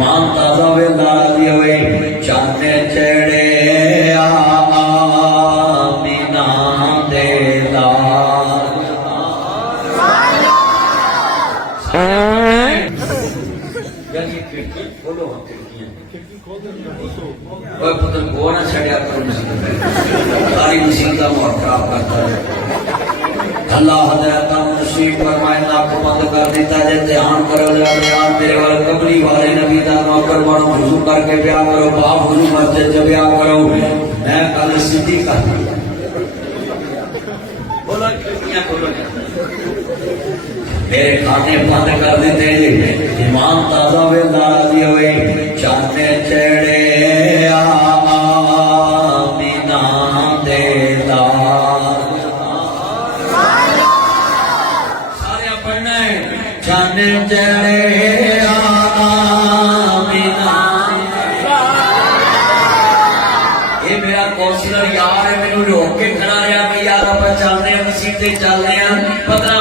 ایمان تازہ ویلا راضی ہوئے چاندے چڑے آمینہ دے لال پتن کو نہ چھڑیا کرو ساری مسیحا خراب کرتا ہے اللہ حضرت نصیب فرمائے ناک بند کر دیتا ہے دھیان کرو دھیان میرے والے قبری والے نبی دا نوکر بڑو وضو کر کے بیان کرو باپ وضو مسجد سے بیان کرو میں کل سیدھی کر دیا بولا کیا بولو میرے کھانے بند کر دیتے ایمان تازہ ویلا راضی ہوئے چاندے چڑے آمینہ دے لال سارے پڑھنا ہے چاندے چڑے آمینہ یہ میرا کونسلر یار ہے میرے روک کے کھڑا رہا کہ یار آپ چلنے مسیح تے چلنے پتہ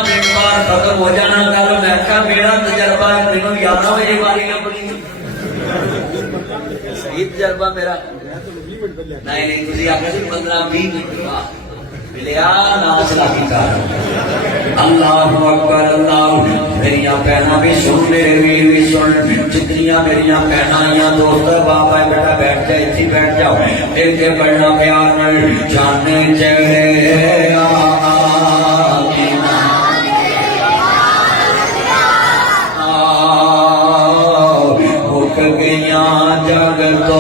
ختم ہو جانا گل میں کہا میرا تجربہ مینوں 11 بجے والی لبنی یہ تجربہ میرا نہیں تسی آکھیا سی 15-20 منٹ ملیا ناس لاکی کار اللہ اکبر اللہ میریاں بہناں بھی سن میرے ویر بھی سن جتنیاں میریاں بہناں آئیاں دوست باپ ہے بیٹا بیٹھ جائے اتنی بیٹھ جاؤ ایک پڑھنا پیار نال چاندے چڑھے گئیاں جگ تو